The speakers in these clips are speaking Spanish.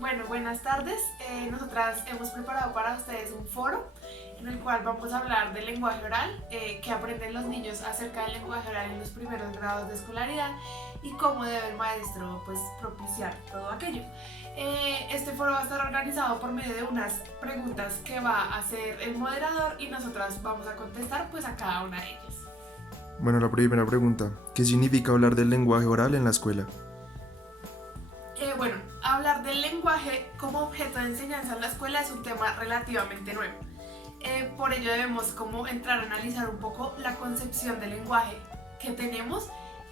Bueno, buenas tardes. Nosotras hemos preparado para ustedes un foro en el cual vamos a hablar del lenguaje oral, que aprenden los niños acerca del lenguaje oral en los primeros grados de escolaridad y cómo debe el maestro pues, propiciar todo aquello. Este foro va a estar organizado por medio de unas preguntas que va a hacer el moderador y nosotras vamos a contestar pues a cada una de ellas. Bueno, la primera pregunta, ¿qué significa hablar del lenguaje oral en la escuela? Bueno, hablar del lenguaje como objeto de enseñanza en la escuela es un tema relativamente nuevo. Por ello debemos como entrar a analizar un poco la concepción del lenguaje que tenemos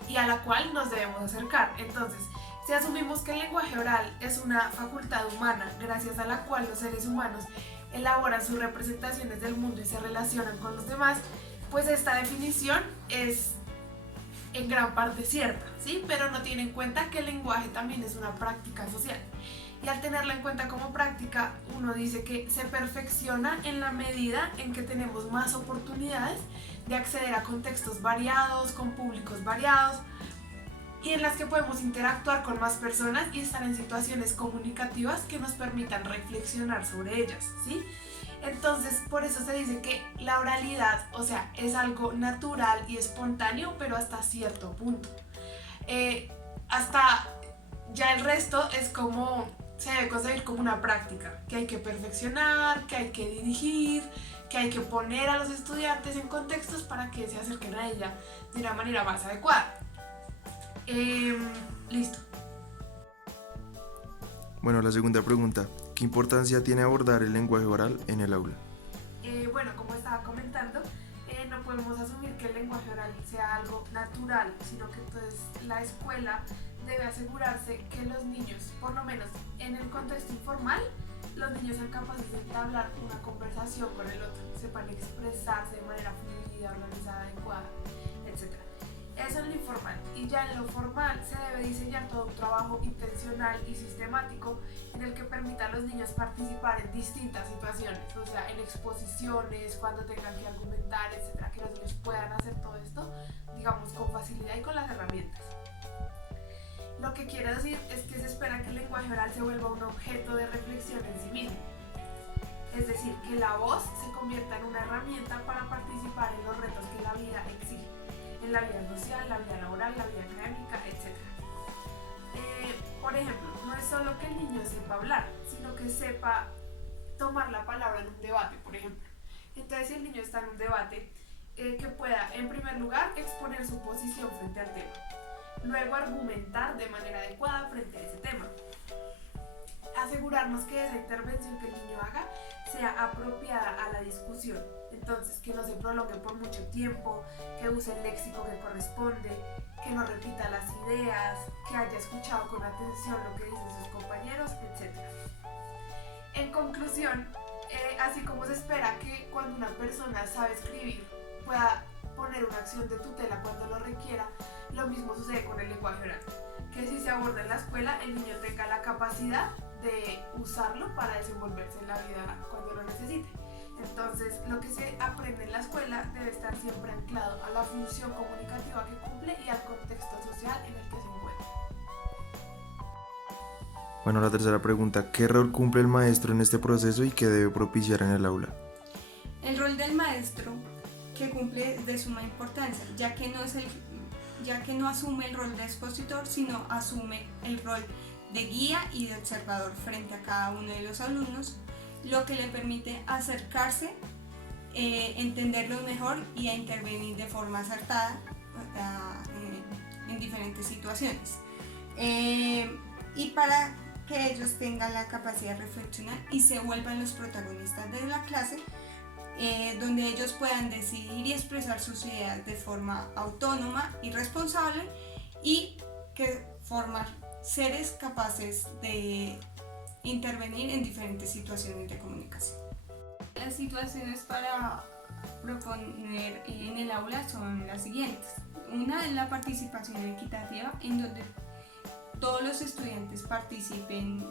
y a la cual nos debemos acercar. Entonces, si asumimos que el lenguaje oral es una facultad humana gracias a la cual los seres humanos elaboran sus representaciones del mundo y se relacionan con los demás, pues esta definición es en gran parte cierta, ¿sí? Pero no tiene en cuenta que el lenguaje también es una práctica social. Y al tenerla en cuenta como práctica, uno dice que se perfecciona en la medida en que tenemos más oportunidades de acceder a contextos variados, con públicos variados, y en las que podemos interactuar con más personas y estar en situaciones comunicativas que nos permitan reflexionar sobre ellas, ¿sí? Entonces, por eso se dice que la oralidad, o sea, es algo natural y espontáneo, pero hasta cierto punto. Hasta ya el resto es como, se debe concebir como una práctica, que hay que perfeccionar, que hay que dirigir, que hay que poner a los estudiantes en contextos para que se acerquen a ella de una manera más adecuada. Eh, Listo. Bueno, la segunda pregunta, ¿qué importancia tiene abordar el lenguaje oral en el aula? Bueno, como estaba comentando, no podemos asumir que el lenguaje oral sea algo natural, sino que entonces la escuela debe asegurarse que los niños, por lo menos en el contexto informal, los niños sean capaces de entablar una conversación con el otro, sepan expresarse de manera fluida, organizada, adecuada, etc. Eso en lo informal. Y ya en lo formal se debe diseñar todo un trabajo intencional y sistemático en el que permita a los niños participar en distintas situaciones, o sea, en exposiciones, cuando tengan que argumentar, etcétera, que los niños puedan hacer todo esto, digamos, con facilidad y con las herramientas. Lo que quiere decir es que se espera que el lenguaje oral se vuelva un objeto de reflexión en sí mismo. Es decir, que la voz se convierta en una herramienta para participar en los retos que la vida exige, en la vida social, la vida laboral, la vida académica, etc. Por ejemplo, no es solo que el niño sepa hablar, sino que sepa tomar la palabra en un debate, por ejemplo. Entonces, si el niño está en un debate, que pueda, en primer lugar, exponer su posición frente al tema, luego argumentar de manera adecuada frente a ese tema, asegurarnos que esa intervención que el niño haga sea apropiada a la discusión. Entonces, que no se prolongue por mucho tiempo, que use el léxico que corresponde, que no repita las ideas, que haya escuchado con atención lo que dicen sus compañeros, etc. En conclusión, así como se espera que cuando una persona sabe escribir pueda poner una acción de tutela cuando lo requiera, lo mismo sucede con el lenguaje oral, que si se aborda en la escuela el niño tenga la capacidad de usarlo para desenvolverse en la vida cuando lo necesite. Entonces, lo que se aprende en la escuela debe estar siempre anclado a la función comunicativa que cumple y al contexto social en el que se encuentra. Bueno, la tercera pregunta, ¿qué rol cumple el maestro en este proceso y qué debe propiciar en el aula? El rol del maestro que cumple es de suma importancia, ya que no asume el rol de expositor, sino asume el rol de guía y de observador frente a cada uno de los alumnos, lo que le permite acercarse, entenderlos mejor y a intervenir de forma acertada en diferentes situaciones. Y para que ellos tengan la capacidad de reflexionar y se vuelvan los protagonistas de la clase, donde ellos puedan decidir y expresar sus ideas de forma autónoma y responsable y que formar seres capaces de intervenir en diferentes situaciones de comunicación. Las situaciones para proponer en el aula son las siguientes. Una es la participación equitativa, en donde todos los estudiantes participen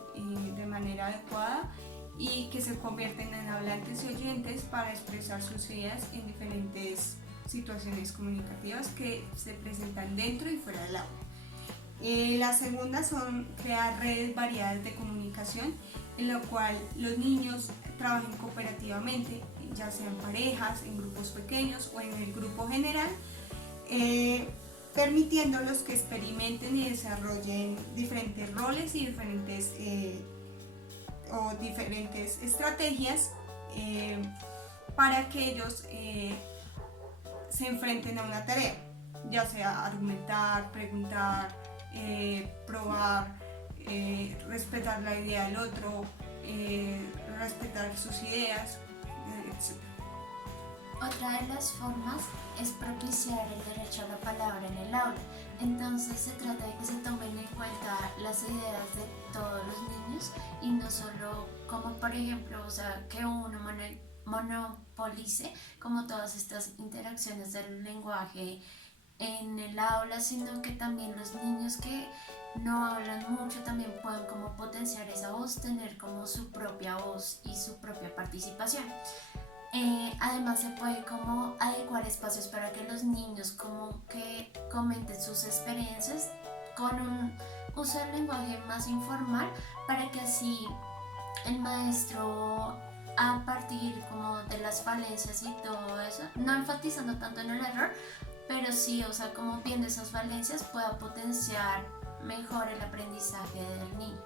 de manera adecuada y que se convierten en hablantes y oyentes para expresar sus ideas en diferentes situaciones comunicativas que se presentan dentro y fuera del aula. La segunda son crear redes variadas de comunicación, en lo cual los niños trabajen cooperativamente, ya sea en parejas, en grupos pequeños o en el grupo general, permitiéndolos que experimenten y desarrollen diferentes roles y diferentes estrategias para que ellos se enfrenten a una tarea, ya sea argumentar, preguntar, probar, respetar la idea del otro, respetar sus ideas, etc. Otra de las formas es propiciar el derecho a la palabra en el aula. Entonces se trata de que se tomen en cuenta las ideas de todos los niños y no solo como por ejemplo, o sea, que uno monopolice como todas estas interacciones del lenguaje en el aula, sino que también los niños que no hablan mucho también puedan como potenciar esa voz, tener como su propia voz y su propia participación. Además se puede como adecuar espacios para que los niños como que comenten sus experiencias con un uso del lenguaje más informal, para que así el maestro, a partir como de las falencias y todo eso, no enfatizando tanto en el error, pero sí, o sea, como viendo esas falencias pueda potenciar mejor el aprendizaje del niño.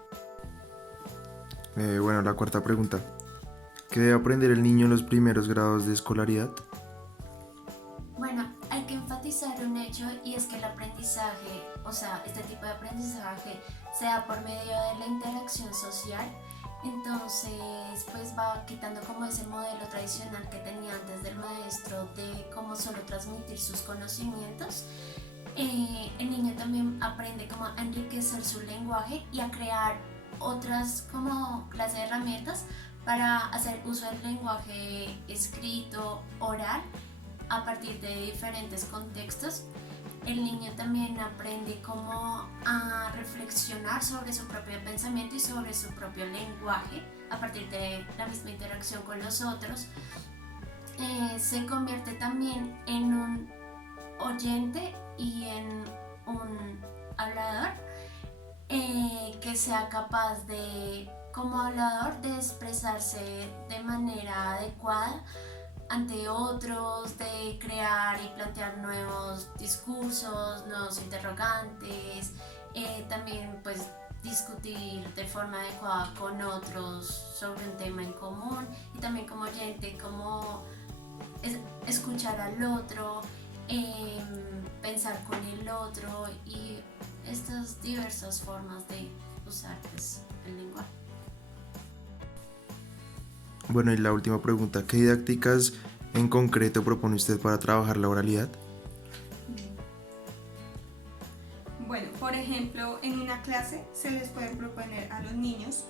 Bueno, la cuarta pregunta. ¿Qué debe aprender el niño en los primeros grados de escolaridad? Bueno, hay que enfatizar un hecho, y es que el aprendizaje, o sea, este tipo de aprendizaje se da por medio de la interacción social. Entonces pues va quitando como ese modelo tradicional que tenía antes del maestro de cómo solo transmitir sus conocimientos. El niño también aprende como a enriquecer su lenguaje y a crear otras como clase de herramientas para hacer uso del lenguaje escrito, oral, a partir de diferentes contextos. El niño también aprende cómo a reflexionar sobre su propio pensamiento y sobre su propio lenguaje a partir de la misma interacción con los otros. Se convierte también en un oyente y en un hablador, que sea capaz de, como hablador, de expresarse de manera adecuada ante otros, de crear y plantear nuevos discursos, nuevos interrogantes, también pues discutir de forma adecuada con otros sobre un tema en común, y también como oyente, como escuchar al otro, pensar con el otro, y estas diversas formas de usar pues, el lenguaje. Bueno, y la última pregunta. ¿Qué didácticas en concreto propone usted para trabajar la oralidad? Bueno, por ejemplo, en una clase se les puede proponer a los niños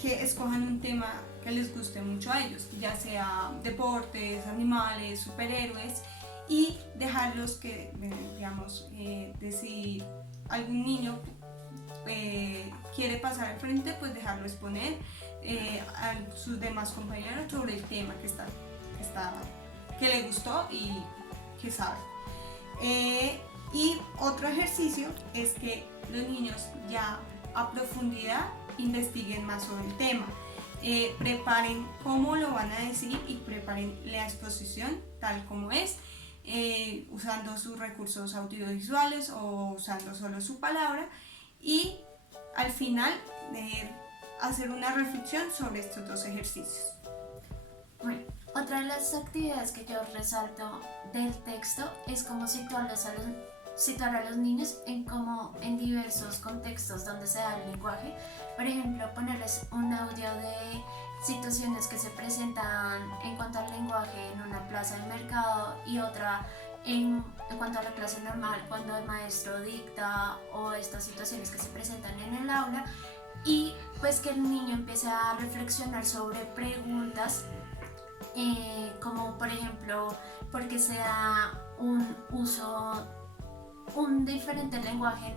que escojan un tema que les guste mucho a ellos, ya sea deportes, animales, superhéroes, y dejarlos que, digamos, si algún niño quiere pasar al frente, pues dejarlo exponer a sus demás compañeros sobre el tema que le gustó y que sabe. Y otro ejercicio es que los niños ya a profundidad investiguen más sobre el tema, preparen cómo lo van a decir y preparen la exposición tal como es, usando sus recursos audiovisuales o usando solo su palabra, y al final hacer una reflexión sobre estos dos ejercicios. Bueno, otra de las actividades que yo resalto del texto es como situar a los niños en diversos contextos donde se da el lenguaje. Por ejemplo, ponerles un audio de situaciones que se presentan en cuanto al lenguaje en una plaza de mercado, y otra en cuanto a la clase normal cuando el maestro dicta, o estas situaciones que se presentan en el aula, y pues que el niño empiece a reflexionar sobre preguntas, como por ejemplo, ¿por qué se da un diferente lenguaje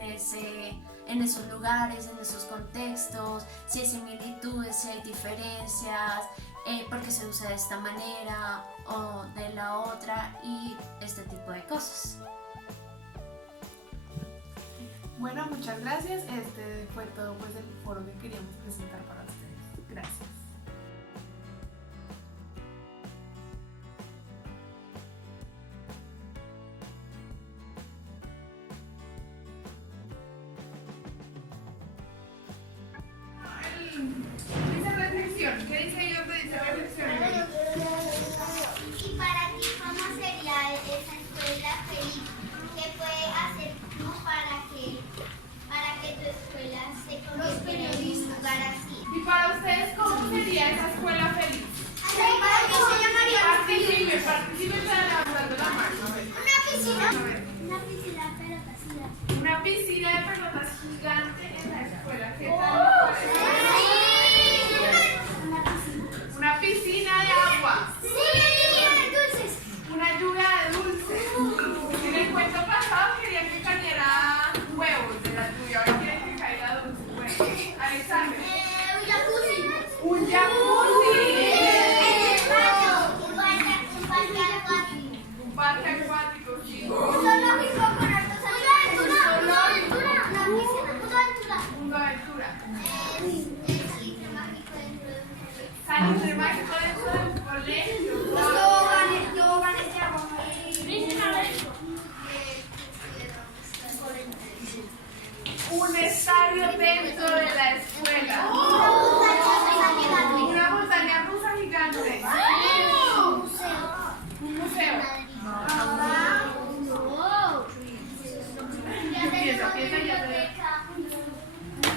en esos lugares, en esos contextos? Si hay similitudes, si hay diferencias, por qué se usa de esta manera o de la otra, y este tipo de cosas. Bueno, muchas gracias. Este fue todo pues el foro que queríamos presentar para ustedes. Gracias. Dice reflexión. ¿Qué dice ahí donde dice reflexión? Y para ti, ¿cómo sería esa escuela feliz? ¿Qué puede hacer tú para que tu escuela se convierta en un lugar así? Y para ustedes, ¿cómo sería esa escuela feliz? Para mí se llamaría Participen levantando la mano. A ver. una piscina. A ver. Una piscina de pelotas gigantes. Una piscina de pelotas gigante en la escuela. ¿Qué tal? Una piscina. Una piscina de agua. Sí, dulces. Una lluvia de dulces. En el cuento pasado querían que cayera huevos de la lluvia. Ahora quieren que caiga dulce. Bueno, Alexander. Un jacuzzi. Un jacuzzi. Un parque acuático, sí. Mundo aventura. Salitre mágico dentro del colegio. Un estadio dentro de la escuela. Una montaña rusa gigante. Un museo. Piensa ya de un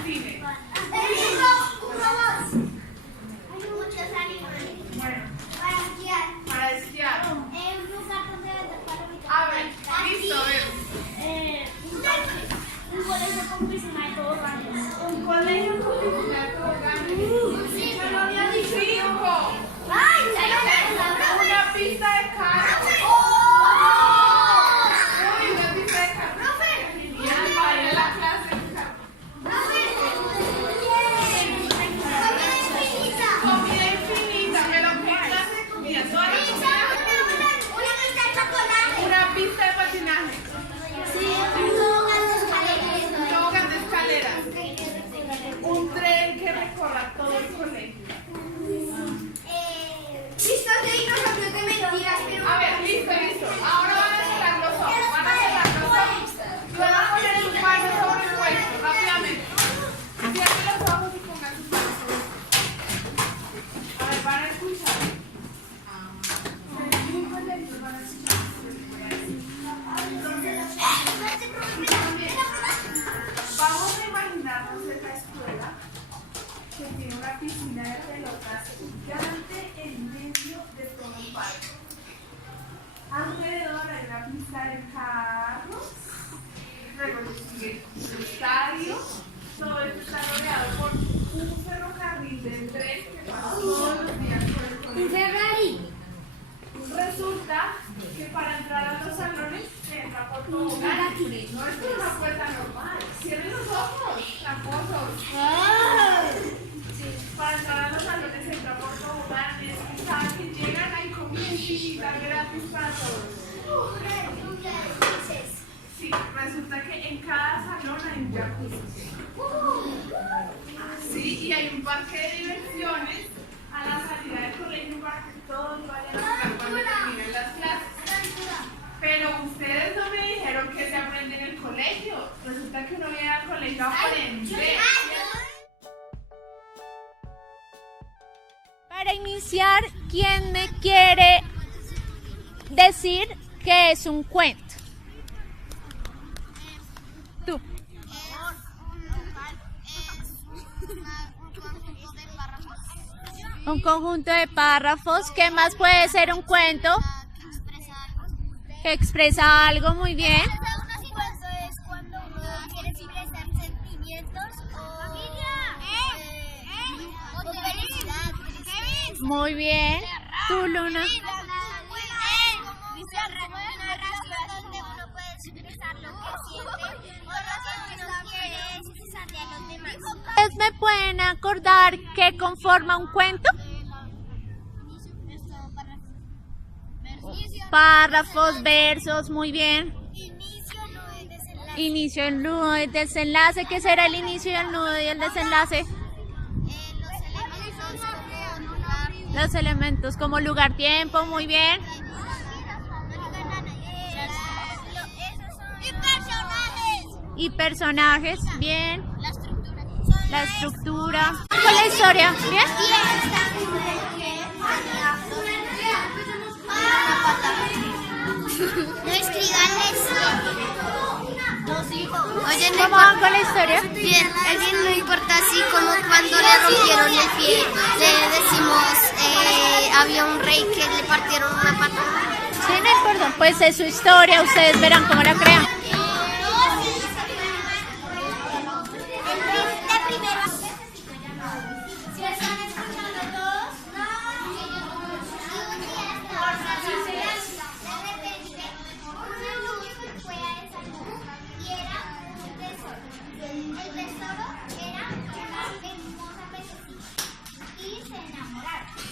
cine. Bueno, para esquiar. A ver, listo, a ver. Un colegio con piscina de toboganes. Un colegio con piscina de toboganes. Cinco. Una pista de carro. Uy, una pista de carro. Genial, para ir a la clase de carro. Comida infinita, pero ¿qué clase de comida? Toda la comida. Una pista de patinaje. Un tobogán de escaleras. Un tren que recorra todo el colegio. A ver, listo. Ahora van a cerrar los ojos. Y van a poner sus manos sobre el puesto, rápidamente. Cierren los ojos y pongan sus manos sobre el puesto. A ver, van a escuchar. Van a escuchar. Vamos a imaginarnos esta escuela que tiene una piscina de pelotas gigante en medio de todo un parque. Alrededor hay una pista de carros, luego sigue el estadio, todo esto está rodeado por un ferrocarril de tren que pasa todos los días por el colegio. Resulta que para entrar a los salones se entra por tobogán. No es por una puerta normal. Cierren los ojos, tramposos. Para entrar a los salones se entra por toboganes. Y cada que llegan hay comida infinita gratis para todos. Sí, resulta que en cada salón hay un jacuzzi. Sí, y hay un parque de diversiones a la salida del colegio para que todos vayan a jugar cuando terminen las clases. Pero ustedes no me dijeron que se aprende en el colegio. Resulta que uno viene al colegio a aprender. Para iniciar, ¿quién me quiere decir qué es un cuento? Tú. Un conjunto de párrafos. ¿Qué más puede ser un cuento? Que expresa algo, muy bien. Un cuento es cuando uno quiere expresar sentimientos o felicidad. Muy bien. Tú, Luna. Dice una narración donde uno puede expresar lo que siente o lo que uno quiere expresarle a los demás. ¿Ustedes me pueden acordar qué conforma un cuento? Párrafos, versos, muy bien. Inicio, Inicio, el nudo y el desenlace. ¿Qué será el inicio y el nudo y el desenlace? Los elementos como lugar, tiempo, muy bien. Y personajes, bien. La estructura. Con la historia, bien. No escriban Oye, ¿Cómo van con la historia? bien, alguien no importa así como cuando le rompieron el pie, le decimos había un rey que le partieron una pata. Sí, no importa. Pues es su historia, ustedes verán cómo la crean. ¿Sí están escuchando todos? No. De repente, una luz fue a esa luz y era un tesoro. El tesoro era una hermosa pececita y se enamoraron.